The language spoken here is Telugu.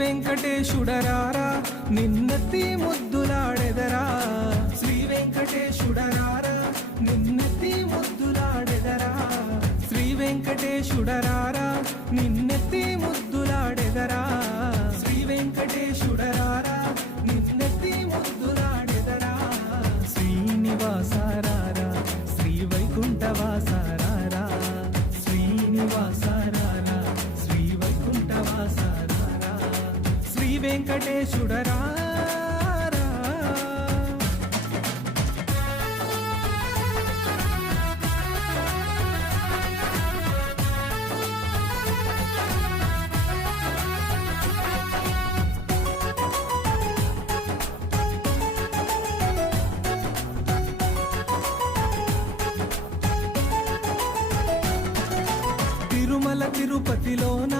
వెంకటేశుడరారా నిన్నెత్తి ముద్దులాడెదరా శ్రీ వెంకటేశుడరారా నిన్నెత్తి ముద్దులాడెదరా శ్రీ వెంకటేశుడరారా నిన్నెత్తి ముద్దులాడెదరా శ్రీ వెంకటేశుడరారా నిన్నెత్తి ముద్దులాడెదరా శ్రీనివాసారారా శ్రీ వైకుంఠవాసారారా శ్రీనివాసారారా శ్రీ వైకుంఠవాసారారా శ్రీ వెంకటేశుడరారా తిరుమల తిరుపతిలోన